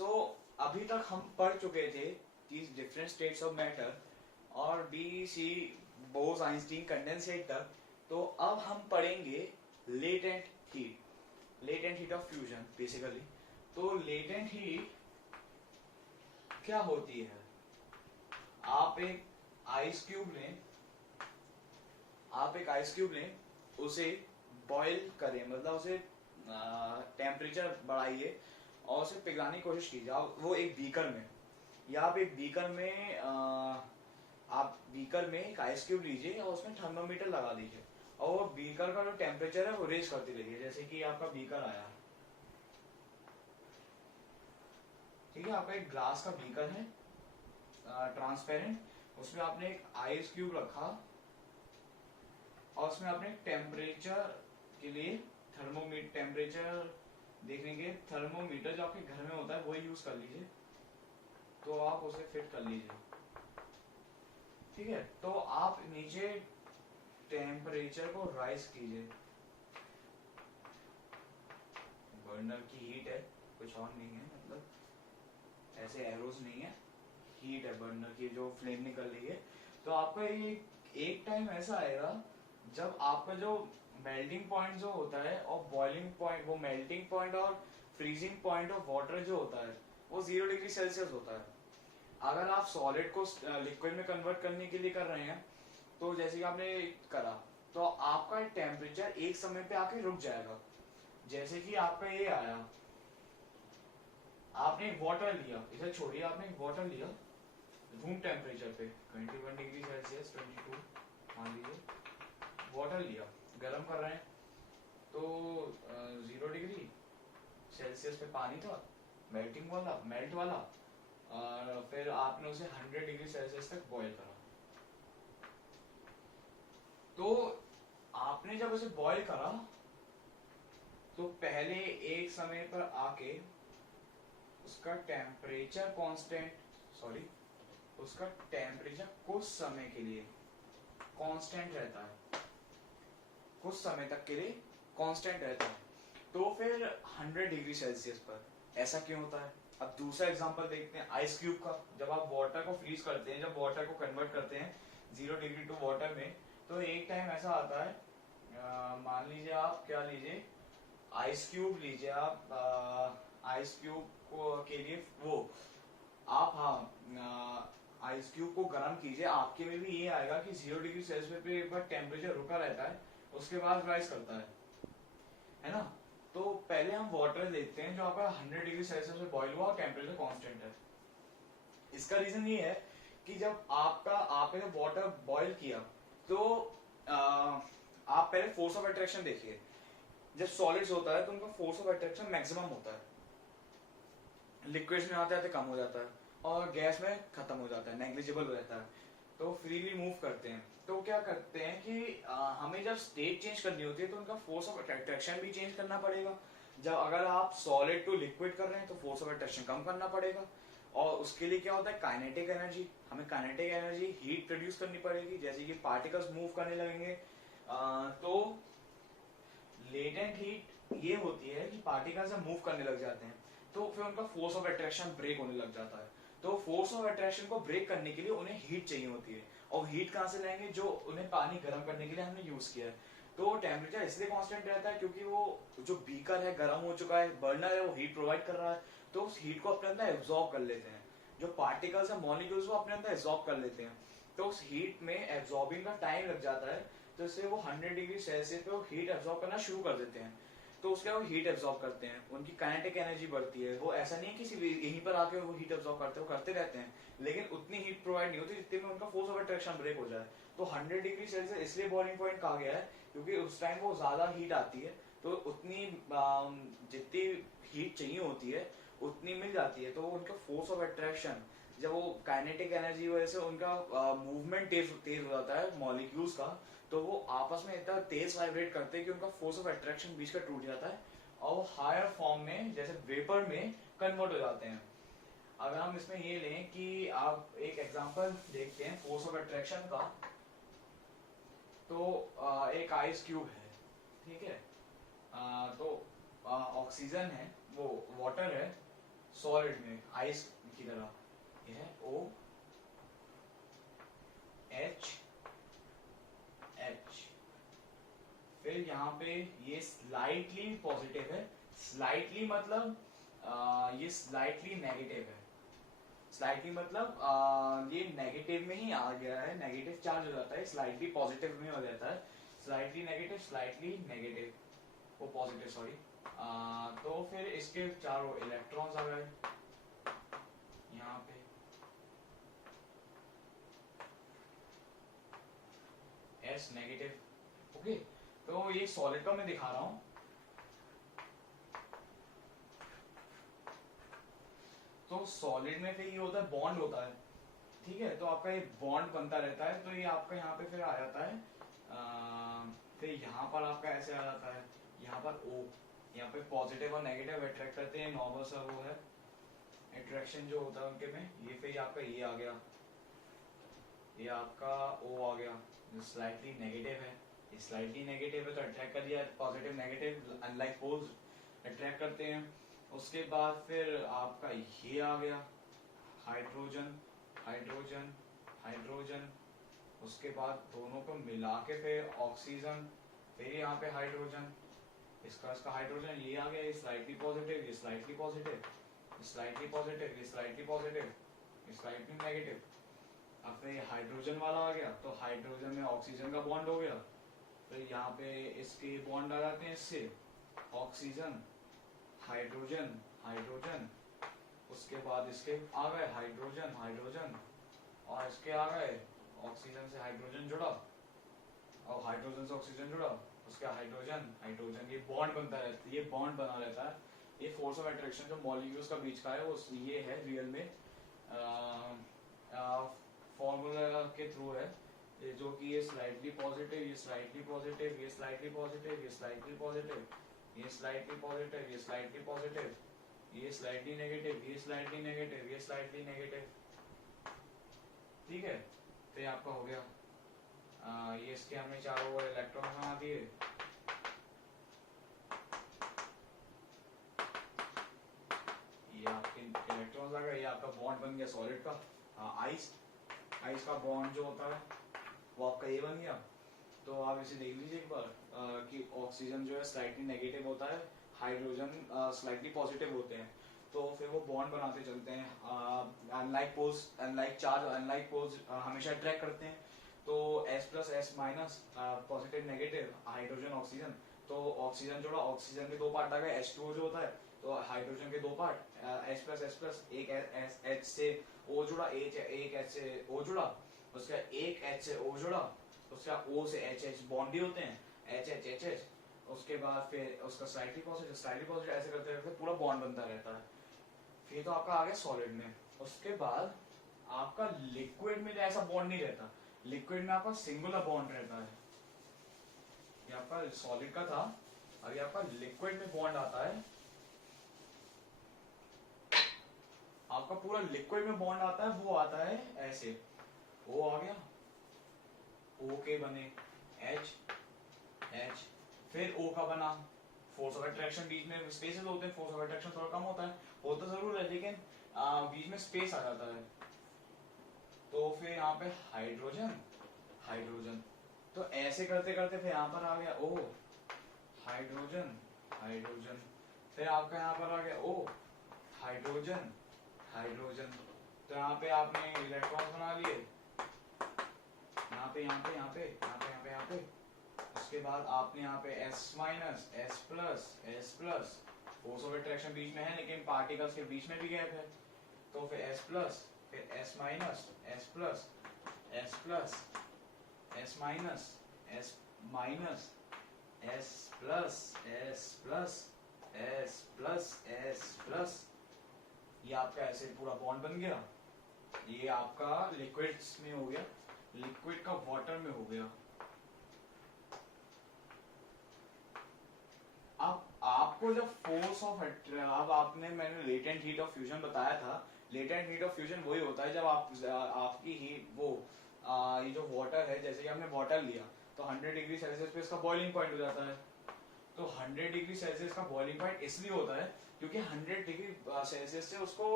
सो अभी तक हम पढ़ चुके थे these different states of matter और B C Bose Einstein condensate तक। तो अब हम पढ़ेंगे latent heat of fusion basically. तो लेटेंट हीट क्या होती है? आप एक आइस क्यूब लें, उसे बॉईल करें, मतलब उसे टेम्परेचर बढ़ाइए और उसे पिघलाने की कोशिश कीजिए। आप वो एक बीकर में, या आप एक बीकर में एक आइस क्यूब लीजिए और उसमें थर्मामीटर लगा दीजिए और वो बीकर का जो टेम्परेचर है वो रेज करती रहिए। जैसे कि आपका बीकर आया, ठीक है, आपका एक ग्लास का बीकर है ट्रांसपेरेंट, उसमें आपने एक आइस क्यूब रखा और उसमें आपने टेम्परेचर के लिए टेम्परेचर देखने के थर्मोमीटर जो आपके घर में होता है वही यूज कर लीजिए। तो आप उसे फिट कर लीजिए, ठीक है। तो आप नीचे टेम्परेचर को राइज कीजिए, बर्नर की हीट है, कुछ और नहीं है, मतलब ऐसे एरोज नहीं है, हीट है बर्नर की जो फ्लेम निकल रही है। तो आपका एक टाइम ऐसा आएगा जब आपका जो मेल्टिंग पॉइंट जो होता है और बॉइलिंग पॉइंट, वो मेल्टिंग पॉइंट और फ्रीजिंग पॉइंट ऑफ वाटर जो होता है वो 0 डिग्री सेल्सियस होता है। अगर आप सॉलिड को लिक्विड में कन्वर्ट करने के लिए कर रहे हैं, तो जैसे कि आपने करा, तो आपका टेम्परेचर एक समय पे आके रुक जाएगा। जैसे कि आपका ये आया, आपने वाटर लिया, इसे छोड़िए, आपने वाटर लिया रूम टेम्परेचर पे 21 डिग्री सेल्सियस, 22 मान लीजिए, वाटर लिया, गर्म कर रहे हैं, तो 0 डिग्री सेल्सियस पे पानी था, मेल्ट वाला, और फिर आपने उसे 100 डिग्री सेल्सियस तक बॉईल करा। तो आपने जब उसे बॉईल करा तो पहले एक समय पर आके उसका टेम्परेचर कुछ समय के लिए कांस्टेंट रहता है, कुछ समय तक के लिए कांस्टेंट रहता है। तो फिर 100 डिग्री सेल्सियस पर ऐसा क्यों होता है? अब दूसरा एग्जांपल देखते हैं आइस क्यूब का। जब आप वाटर को फ्रीज करते हैं, जब वाटर को कन्वर्ट करते हैं 0 डिग्री टू वाटर में, तो एक टाइम ऐसा आता है, मान लीजिए आप क्या लीजिए, आइस क्यूब लीजिए आप, आइस क्यूब को के लिए वो आप, हाँ, आइस क्यूब को गर्म कीजिए। आपके में भी ये आएगा कि 0 डिग्री सेल्सियस पे एक बार टेम्परेचर रुका रहता है, उसके बाद राइज करता है ना। तो पहले हम वाटर देखते हैं जो आपका 100 डिग्री सेल्सियस पे बॉईल हुआ और टेम्परेचर कांस्टेंट है। इसका रीजन ये है कि जब आपने वाटर बॉईल किया तो आप पहले फोर्स ऑफ अट्रैक्शन देखिए। जब सॉलिड्स होता है तो उनका फोर्स ऑफ अट्रैक्शन मैक्सिमम होता है, लिक्विड्स में आते आते कम हो जाता है और गैस में खत्म हो जाता है, नेग्लिजिबल हो जाता है, तो फ्रीली मूव करते हैं। तो क्या करते हैं कि हमें जब स्टेट चेंज करनी होती है तो उनका फोर्स ऑफ अट्रैक्शन भी चेंज करना पड़ेगा। जब अगर आप सॉलिड टू लिक्विड कर रहे हैं तो फोर्स ऑफ अट्रैक्शन कम करना पड़ेगा, और उसके लिए क्या होता है, काइनेटिक एनर्जी, हमें काइनेटिक एनर्जी हीट प्रोड्यूस करनी पड़ेगी, जैसे कि पार्टिकल्स मूव करने लगेंगे। तो लेटेंट हीट ये होती है कि पार्टिकल्स जब मूव करने लग जाते हैं तो फिर उनका फोर्स ऑफ अट्रैक्शन ब्रेक होने लग जाता है। तो फोर्स ऑफ अट्रैक्शन को ब्रेक करने के लिए उन्हें हीट चाहिए होती है, और हीट कहाँ से लाएंगे? जो उन्हें पानी गर्म करने के लिए हमने यूज किया है। तो टेम्परेचर इसलिए कांस्टेंट रहता है क्योंकि वो जो बीकर है गर्म हो चुका है, बर्नर है वो हीट प्रोवाइड कर रहा है, तो उस हीट को अपने अंदर एब्जॉर्ब कर लेते हैं। जो पार्टिकल्स है, मॉलिक्यूल्स, वो अपने अंदर एब्जॉर्ब कर लेते हैं। तो उस हीट में एब्जॉर्बिंग का टाइम लग जाता है, तो इसलिए वो 100 डिग्री सेल्सियस पे वो हीट एब्जॉर्ब करना शुरू कर देते हैं। तो उसके बाद वो हीट एब्जॉर्ब करते हैं, उनकी काइनेटिक एनर्जी बढ़ती है। वो ऐसा नहीं है कि यहीं पर आके वो हीट एब्जॉर्ब करते हैं, वो करते रहते हैं, लेकिन उतनी हीट प्रोवाइड नहीं होती जितने में उनका फोर्स ऑफ अट्रैक्शन ब्रेक हो जाए। तो 100 डिग्री सेल्सियस इसलिए बॉइलिंग पॉइंट कहा गया है क्योंकि उस टाइम वो ज्यादा हीट आती है, तो उतनी जितनी हीट चाहिए होती है उतनी मिल जाती है। तो उनका फोर्स ऑफ अट्रैक्शन, जब वो काइनेटिक एनर्जी वजह से उनका मूवमेंट तेज हो जाता है मॉलिक्यूल्स का, तो वो आपस में इतना तेज वाइब्रेट करते हैं कि उनका फोर्स ऑफ अट्रैक्शन बीच का टूट जाता है और वो हायर फॉर्म में, जैसे वेपर में कन्वर्ट हो जाते हैं। अगर हम इसमें ये लें कि आप एक एग्जांपल देखते हैं फोर्स ऑफ अट्रैक्शन का, तो एक आइस क्यूब है, ठीक है, तो ऑक्सीजन है, वो वाटर है, सॉलिड में आइस की तरह, ये है O H H। फिर यहाँ पे ये स्लाइटली पॉजिटिव है, स्लाइटली मतलब ये स्लाइटली नेगेटिव है, स्लाइटली मतलब ये नेगेटिव में ही आ गया है, नेगेटिव चार्ज हो जाता है, स्लाइटली पॉजिटिव में हो जाता है, स्लाइटली नेगेटिव वो पॉजिटिव सॉरी। तो फिर इसके चारों इलेक्ट्रॉन्स आ गए यहाँ पे, S नेगेटिव। ओके, तो ये सॉलिड का मैं दिखा रहा हूँ। तो सॉलिड में फिर ये होता है बॉन्ड होता है, ठीक है, तो आपका ये बॉन्ड बनता रहता है, तो ये आपका यहाँ पे फिर आ जाता है फिर यहाँ पर आपका ऐसे आ जाता है, यहाँ पर O, यहाँ पे पॉजिटिव और नेगेटिव अट्रैक्ट करते हैं, नॉर्मल सा वो है अट्रैक्शन जो होता है उनके में। ये फिर आपका ये आ गया, ये आपका O आ गया जो स्लाइटली नेगेटिव है, ये स्लाइटली नेगेटिव है तो अट्रैक्ट कर दिया, positive negative unlike poles attract करते हैं। उसके बाद फिर आपका ये आ गया हाइड्रोजन हाइड्रोजन हाइड्रोजन, उसके बाद दोनों को मिला के फिर ऑक्सीजन, फिर यहाँ पे हाइड्रोजन, इसका हाइड्रोजन ये आ गया, ये स्लाइटली पॉजिटिव, ये स्लाइटली पॉजिटिव, स्लाइटली पॉजिटिव, ये स्लाइटली पॉजिटिव, ये स्लाइटली नेगेटिव। अब फिर ये हाइड्रोजन वाला आ गया, तो हाइड्रोजन में ऑक्सीजन का बॉन्ड हो गया, फिर यहाँ पे इसके बॉन्ड आ जाते हैं इससे, ऑक्सीजन हाइड्रोजन हाइड्रोजन, उसके बाद इसके आ गए हाइड्रोजन हाइड्रोजन, और इसके आ गए ऑक्सीजन से हाइड्रोजन जुड़ा और हाइड्रोजन से ऑक्सीजन जुड़ा, उसका हाइड्रोजन हाइड्रोजन, ये बॉन्ड बनता रहता है, ये बॉन्ड बना रहता है। ये फोर्स ऑफ अट्रैक्शन जो मॉलिक्यूल्स का बीच का है वो ये है रियल में फॉर्मूला के थ्रू है, ये जो कि ये स्लाइटली पॉजिटिव, ये स्लाइटली पॉजिटिव, ये स्लाइटली पॉजिटिव, ये स्लाइटली पॉजिटिव, ये स्लाइटली पॉजिटिव, ये स्लाइटली पॉजिटिव, ये स्लाइटली नेगेटिव, ये स्लाइटली नेगेटिव, ये स्लाइटली नेगेटिव, ठीक है। तो ये आपका हो गया ये इसके हमने चारों ओर इलेक्ट्रॉन बना दिए, ये आपके इलेक्ट्रॉन्स आ गए, ये आपका बॉन्ड बन गया सॉलिड का। आइस आइस का बॉन्ड जो होता है वो आपका ये बन गया। तो आप इसे देख लीजिए एक बार कि ऑक्सीजन जो है स्लाइटली नेगेटिव होता है, हाइड्रोजन स्लाइटली पॉजिटिव होते हैं, तो फिर वो बॉन्ड बनाते चलते हैं, unlike poles unlike charge unlike poles हमेशा अट्रैक्ट करते हैं। तो S plus S minus positive negative hydrogen oxygen, तो ऑक्सीजन जोड़ा, ऑक्सीजन के दो पार्ट आ गए, H2O जो होता है, तो हाइड्रोजन के दो पार्ट, S प्लस एक H से O जुड़ा, एक H से O जुड़ा, उसका एक H से O जुड़ा, उसका O से H बॉन्ड ही होते हैं, H, उसके बाद फिर उसका स्लाइटली पॉजिटिव ऐसे करते करते पूरा बॉन्ड बनता रहता है। फिर तो आपका आ गया सॉलिड में। उसके बाद आपका लिक्विड में ऐसा बॉन्ड नहीं रहता, लिक्विड में आपका सिंगुलर बॉन्ड रहता है। ये आपका सॉलिड का था, अभी आपका लिक्विड में बॉन्ड आता है, आपका पूरा लिक्विड में बॉन्ड आता है, वो आता है ऐसे, O आ गया, O के बने H, फिर O का बना, फोर्स ऑफ अट्रैक्शन, बीच में स्पेसेस होते हैं, फोर्स ऑफ अट्रैक्शन थोड़ा कम होता जरूर है, लेकिन बीच में स्पेस आ जाता है। तो फिर यहाँ पे हाइड्रोजन, तो ऐसे करते करते फिर यहाँ पर आ गया O, हाइड्रोजन, फिर आपका यहाँ पर आ गया O, हाइड्रोजन, तो यहाँ पे आपने इलेक्ट्रॉन बना लिए, यहाँ पे, उसके बाद आपने यहाँ पे S minus S plus, force of attraction बीच में है लेकिन पार्टिकल्स के बीच में भी गैप है, तो फिर S प्लस, फिर S minus S plus, S minus S plus, ये आपका ऐसे पूरा बॉन्ड बन गया। ये आपका लिक्विड्स में हो गया, लिक्विड का वाटर में हो गया। अब आपको जब फोर्स ऑफ अब आपने मैंने लेटेंट हीट ऑफ फ्यूजन बताया था, लेटेंट हीट ऑफ फ्यूजन वही होता है जब आपकी हीट वो ये जो वाटर है, जैसे कि हमने वाटर लिया तो 100 डिग्री सेल्सियस पे इसका बॉइलिंग पॉइंट हो जाता है। तो 100 डिग्री सेल्सियस का बॉइलिंग पॉइंट इसलिए होता है क्योंकि 100 डिग्री सेल्सियस से उसको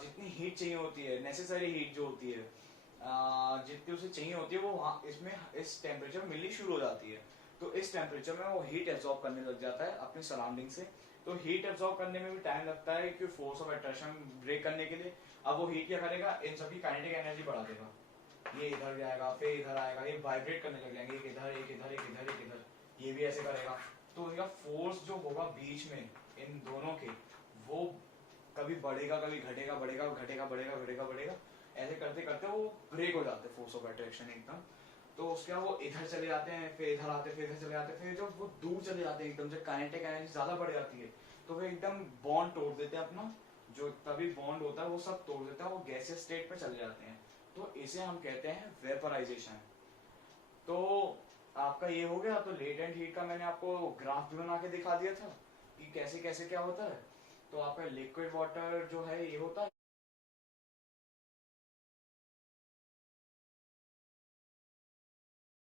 जितनी हीट चाहिए होती है, नेसेसरी हीट जो होती है, जितनी उसे चाहिए होती है, वो वहाँ इसमें इस टेम्परेचर में मिलनी शुरू हो जाती है। तो इस टेम्परेचर में वो हीट एब्जॉर्ब करने लग जाता है अपनी सराउंडिंग से। तो हीट एब्जॉर्ब करने में भी टाइम लगता है कि फोर्स ऑफ अट्रैक्शन ब्रेक करने के लिए। अब वो हीट क्या करेगा, इन सभी काइनेटिक एनर्जी बढ़ा देगा। ये इधर जाएगा, फिर इधर आएगा, ये वाइब्रेट करने लग जाएंगे, एक इधर एक इधर एक इधर एक इधर, ये भी ऐसे करेगा। तो उनका फोर्स जो होगा बीच में इन दोनों के, वो कभी बढ़ेगा कभी घटेगा, बढ़ेगा घटेगा, बढ़ेगा घटेगा बढ़ेगा, ऐसे करते करते वो ब्रेक हो जाते हैं फोर्स ऑफ अट्रैक्शन एकदम। तो उसके बाद वो इधर चले जाते हैं, फिर इधर आते हैं, फिर इधर चले जाते हैं, फिर जब वो दूर चले जाते हैं एकदम से काइनेटिक एनर्जी ज्यादा बढ़ जाती है, तो वो एकदम बॉन्ड तोड़ देते हैं अपना, जो तभी बॉन्ड होता है वो सब तोड़ देता है, वो गैसियस स्टेट पे चले जाते हैं। तो इसे हम कहते हैं वेपराइजेशन। तो आपका ये हो गया। तो लेटेंट हीट का मैंने आपको ग्राफ भी बना के दिखा दिया था कि कैसे कैसे क्या होता है। तो आपका लिक्विड वाटर जो है ये होता